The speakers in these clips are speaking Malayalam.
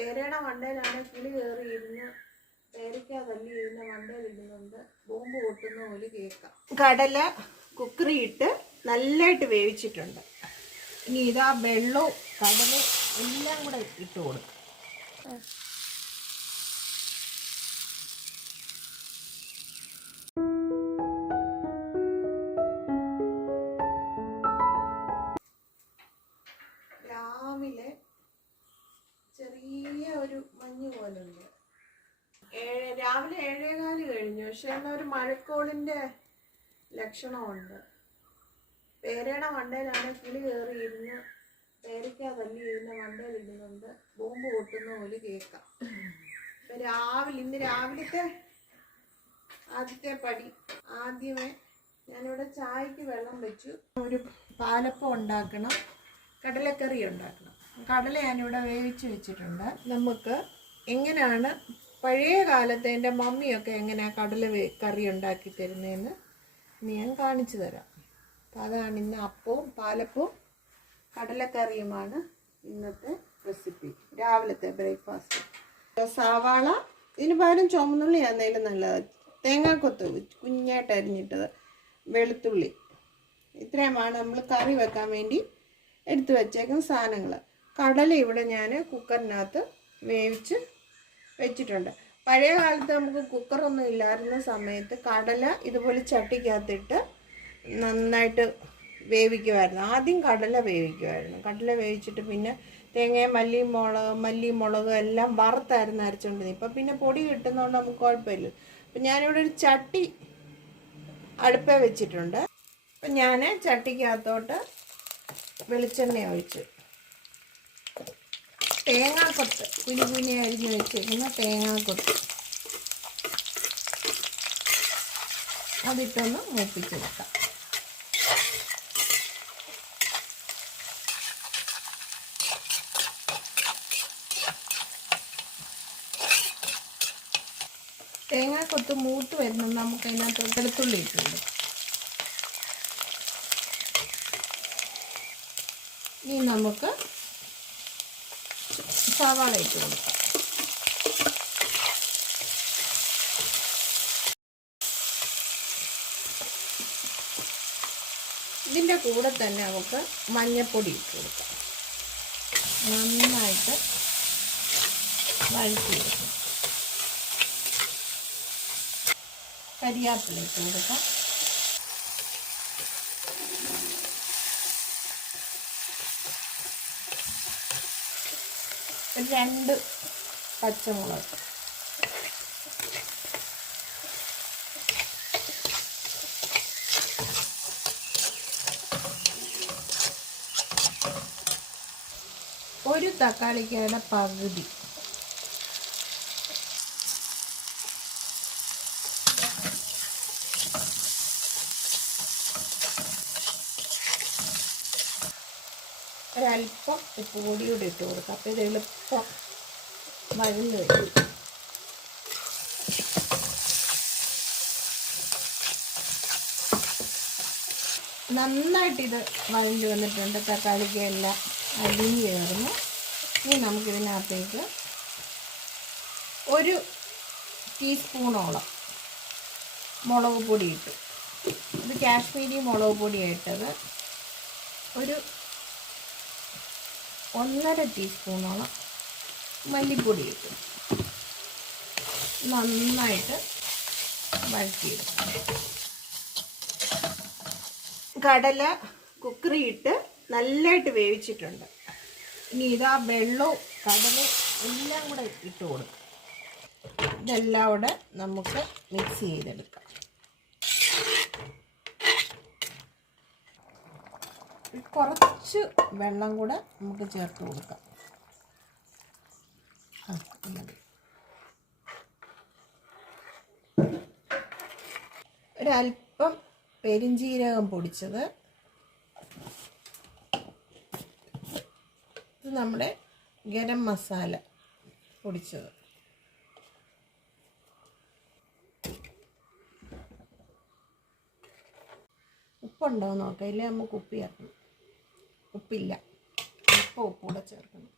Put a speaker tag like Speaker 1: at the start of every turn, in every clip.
Speaker 1: പേരയുടെ മണ്ടയിലാണ് കിളി കയറി ഇരുന്ന് പേരയ്ക്ക തല്ലി ഇരുന്ന് മണ്ടയിൽ ഇരുന്നുകൊണ്ട് ബോംബ് പൊട്ടുന്ന പോലെ കേൾക്കാം. കടല കുക്കറി ഇട്ട് നല്ലതായിട്ട് വേവിച്ചിട്ടുണ്ട്. ഇനി ഇതാ വെള്ളവും കടലും എല്ലാം കൂടെ ഇട്ട് കൊടുക്കും. ഒരു മഞ്ഞ് പോലുണ്ട്. ഏഴ് രാവിലെ ഏഴേകാൽ കഴിഞ്ഞു. പക്ഷെ എന്നാ ഒരു മഴക്കോളിന്റെ ലക്ഷണമുണ്ട്. പേരയുടെ മണ്ടയിലാണ് കിളി കയറി ഇരുന്ന് പേരയ്ക്ക തല്ലി ഇരുന്ന് വണ്ടയിൽ ഇരുന്നുകൊണ്ട് ബോംബ് പൊട്ടുന്ന പോലെ കേൾക്കാം. ഇപ്പൊ രാവിലെ ഇന്ന് രാവിലത്തെ ആദ്യത്തെ പടി. ആദ്യമേ ഞാനിവിടെ ചായക്ക് വെള്ളം വെച്ചു. ഒരു പാലപ്പം ഉണ്ടാക്കണം. കടലക്കറി ഉണ്ടാക്കണം. കടല ഞാനിവിടെ വേവിച്ച് വെച്ചിട്ടുണ്ട്. നമുക്ക് എങ്ങനെയാണ് പഴയ കാലത്ത് എന്റെ മമ്മിയൊക്കെ എങ്ങനെയാണ് കടല കറി ഉണ്ടാക്കി തരുന്നതെന്ന് ഞാൻ കാണിച്ചു തരാം. അപ്പം അതാണ് ഇന്ന് അപ്പവും പാലപ്പവും കടലക്കറിയുമാണ് ഇന്നത്തെ റെസിപ്പി. രാവിലത്തെ ബ്രേക്ക്ഫാസ്റ്റ്. സവാള ഇതിന് പകരം ചുമന്നുള്ളി ആണെങ്കിലും നല്ലത്. തേങ്ങാക്കൊത്ത് കുഞ്ഞായിട്ട് അരിഞ്ഞിട്ടത് വെളുത്തുള്ളി. ഇത്രയുമാണ് നമ്മൾ കറി വെക്കാൻ വേണ്ടി എടുത്തു വച്ചേക്കുന്ന സാധനങ്ങൾ. കടല ഇവിടെ ഞാൻ കുക്കറിനകത്ത് വേവിച്ച് വെച്ചിട്ടുണ്ട്. പഴയ കാലത്ത് നമുക്ക് കുക്കറൊന്നും ഇല്ലായിരുന്ന സമയത്ത് കടല ഇതുപോലെ ചട്ടിക്കകത്തിട്ട് നന്നായിട്ട് വേവിക്കുമായിരുന്നു. ആദ്യം കടല വേവിക്കുമായിരുന്നു. കടല വേവിച്ചിട്ട് പിന്നെ തേങ്ങയും മല്ലിയും മുളക് മല്ലിയും മുളകും എല്ലാം വറുത്തായിരുന്നു അരച്ചുകൊണ്ടിരുന്നത്. ഇപ്പം പിന്നെ പൊടി കിട്ടുന്നതുകൊണ്ട് നമുക്ക് കുഴപ്പമില്ല. അപ്പം ഞാനിവിടെ ഒരു ചട്ടി അടുപ്പേ വെച്ചിട്ടുണ്ട്. അപ്പം ഞാൻ ചട്ടിക്കകത്തോട്ട് വെളിച്ചെണ്ണ ഒഴിച്ചു. തേങ്ങാക്കൊത്ത് കുഞ്ഞു കുഞ്ഞെ അരിഞ്ഞ് വെച്ചിരിക്കുന്ന തേങ്ങാക്കൊത്ത്. അതിട്ടൊന്ന് മൂപ്പിച്ചെടുക്കാം തേങ്ങാക്കൊത്ത് മൂത്ത് വരുന്നത് നമുക്ക് അതിനകത്ത് വെളുത്തുള്ളി ഇട്ടുണ്ട് ഇനി നമുക്ക് സവാള ഇട്ട് കൊടുക്കാം ഇതിന്റെ കൂടെ തന്നെ നമുക്ക് മഞ്ഞൾപ്പൊടി ഇട്ട് കൊടുക്കാം. നന്നായിട്ട് വഴറ്റിയെടുക്കാം കരിയാപ്പില ഇട്ട് കൊടുക്കാം. രണ്ട് പച്ചമുളക്. ഒരു തക്കാളിക്കയുടെ പകുതി. ഒരല്പം ഉപ്പ് പൊടി കൂടി ഇട്ട് കൊടുക്കാം. അപ്പോൾ ഇത് എളുപ്പം വഴന്ന് വരും. നന്നായിട്ട് ഇത് വഴഞ്ഞു വന്നിട്ടുണ്ട്. തക്കാളിക്ക് എല്ലാം അരിഞ്ഞ് ചേർന്ന്. ഇനി നമുക്കിതിനകത്തേക്ക് ഒരു ടീസ്പൂണോളം മുളക് പൊടി ഇട്ടു. ഇത് കാശ്മീരി മുളക് പൊടിയായിട്ടത് ഒരു ഒന്നര ടീസ്പൂണോളം മല്ലിപ്പൊടി ഇട്ടു. നന്നായിട്ട് വഴറ്റിയെടുക്കും. കടല കുക്കറിയിട്ട് നല്ലതായിട്ട് വേവിച്ചിട്ടുണ്ട്. ഇനി ഇതാ വെള്ളവും കടലും എല്ലാം കൂടെ ഇട്ട് കൊടുക്കും. ഇതെല്ലാം കൂടെ നമുക്ക് മിക്സ് ചെയ്തെടുക്കാം. കുറച്ച് വെള്ളം കൂടെ നമുക്ക് ചേർത്ത് കൊടുക്കാം. ഒരല്പം പെരിഞ്ജീരകം പൊടിച്ചത്. ഇത് നമ്മുടെ ഗരം മസാല പൊടിച്ചത്. ഉപ്പുണ്ടോ നോക്കാം. ഇല്ലേ നമുക്ക് ഉപ്പ് ചേർക്കണം. ഉപ്പില്ല. ഉപ്പ് ഉപ്പൂടെ ചേർക്കണം.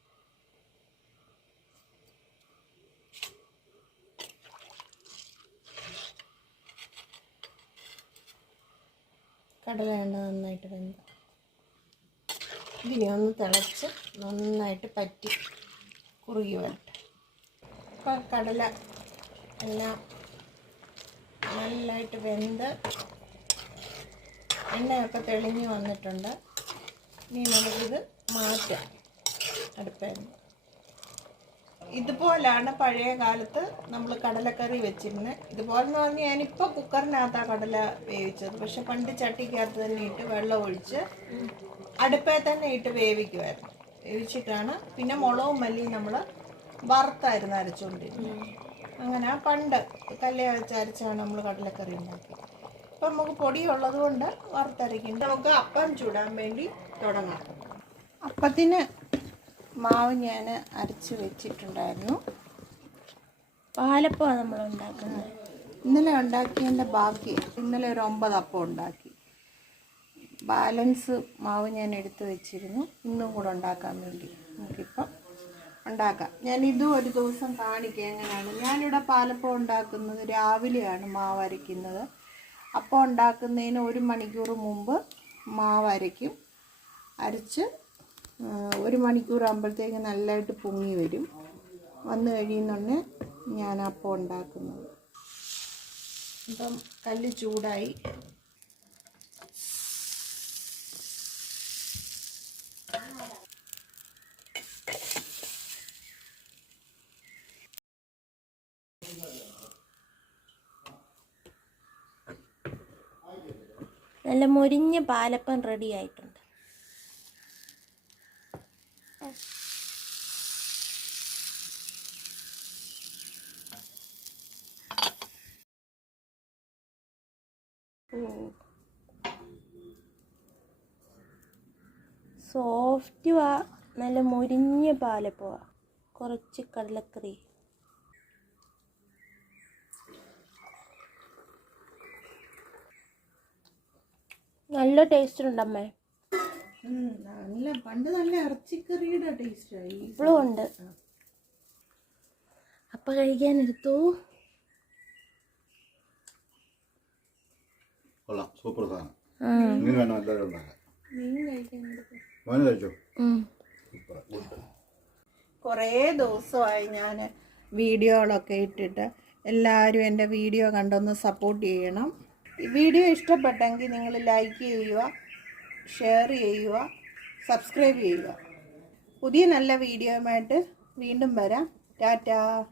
Speaker 1: കടല വേണ്ട നന്നായിട്ട് വെന്ത. ഇതിനെ ഒന്ന് തിളച്ച് നന്നായിട്ട് പറ്റി കുറുകി വരട്ടെ. ഇപ്പം കടല എല്ലാം നല്ലതായിട്ട് വെന്ത് എണ്ണയൊക്കെ തെളിഞ്ഞ് വന്നിട്ടുണ്ട്. ഇനി നമുക്കിത് മാറ്റാം. അടുപ്പേന്ന്. ഇതുപോലാണ് പഴയ കാലത്ത് നമ്മൾ കടലക്കറി വെച്ചിരുന്നത് ഇതുപോലെ എന്ന് പറഞ്ഞാൽ ഞാനിപ്പോൾ കുക്കറിനകത്താണ് കടല വേവിച്ചത്. പക്ഷെ പണ്ട് ചട്ടിക്കകത്ത് തന്നെ ഇട്ട് വെള്ളം ഒഴിച്ച് അടുപ്പേ തന്നെ ഇട്ട് വേവിക്കുമായിരുന്നു വേവിച്ചിട്ടാണ് പിന്നെ മുളകും മല്ലിയും നമ്മൾ വറുത്തായിരുന്നു അരച്ചുകൊണ്ടിരുന്നത് അങ്ങനെ പണ്ട് കല്ലേ വെച്ച് അരച്ചാണ് നമ്മൾ കടലക്കറി ഉണ്ടാക്കിയത്. ഇപ്പം നമുക്ക് പൊടിയുള്ളത് കൊണ്ട് വറുത്തരയ്ക്കും. നമുക്ക് അപ്പം ചൂടാൻ വേണ്ടി തുടങ്ങാം. അപ്പത്തിന് മാവ് ഞാൻ അരച്ച് വെച്ചിട്ടുണ്ടായിരുന്നു.
Speaker 2: പാലപ്പമാണ് നമ്മൾ ഉണ്ടാക്കുന്നത്.
Speaker 1: ഇന്നലെ ഉണ്ടാക്കിയതിന്റെ ബാക്കി ഇന്നലെ ഒരു ഒമ്പത് അപ്പം ഉണ്ടാക്കി. ബാലൻസ് മാവ് ഞാൻ എടുത്ത് വെച്ചിരുന്നു. ഇന്നും കൂടെ ഉണ്ടാക്കാൻ വേണ്ടി നമുക്കിപ്പം ഉണ്ടാക്കാം. ഞാൻ ഇതും ഒരു ദിവസം കാണിക്കാം എങ്ങനെയാണ്. ഞാനിവിടെ പാലപ്പം ഉണ്ടാക്കുന്നത് രാവിലെയാണ് മാവ് അരയ്ക്കുന്നത്. അപ്പം ഉണ്ടാക്കുന്നതിന് ഒരു മണിക്കൂർ മുമ്പ് മാവ് അരയ്ക്കും. അരച്ച് ഒരു മണിക്കൂർ ആകുമ്പോഴത്തേക്ക് നല്ലതായിട്ട് പൊങ്ങി വരും. വന്നു കഴിയുന്നുണ്ട് ഞാൻ അപ്പം ഉണ്ടാക്കുന്നത്. ഇപ്പം കല്ല് ചൂടായി.
Speaker 2: നല്ല മൊരിഞ്ഞ പാലപ്പം റെഡി ആയിട്ടുണ്ട്. സോഫ്റ്റ് വാ നല്ല മുരിഞ്ഞ പാലപ്പവാ. കുറച്ച് കടലക്കറി. നല്ല ടേസ്റ്റ് ഉണ്ട് അമ്മേ
Speaker 1: നല്ല പണ്ട് നല്ല ഇറച്ചിക്കറിയുടെ ടേസ്റ്റ്
Speaker 2: ഇപ്പോഴും ഉണ്ട്. അപ്പൊ കഴിക്കാൻ എടുത്തു?
Speaker 3: കൊള്ളാം സൂപ്പർ സാധനം.
Speaker 2: ആ.
Speaker 3: ഇങ്ങനെ വേണം എല്ലാവരും ഉണ്ടാക്കാൻ
Speaker 1: മീൻ
Speaker 3: മോന് കഴിച്ചോ?
Speaker 1: കുറേ ദിവസമായി ഞാൻ വീഡിയോകളൊക്കെ ഇട്ടിട്ട് എല്ലാരും എന്റെ വീഡിയോ കണ്ടൊന്ന് സപ്പോർട്ട് ചെയ്യണം. വീഡിയോ ഇഷ്ടപ്പെട്ടെങ്കിൽ നിങ്ങൾ ലൈക്ക് ചെയ്യുക ഷെയർ ചെയ്യുക സബ്സ്ക്രൈബ് ചെയ്യുക. പുതിയ നല്ല വീഡിയോയുമായിട്ട് വീണ്ടും വരാം. ടാറ്റാ.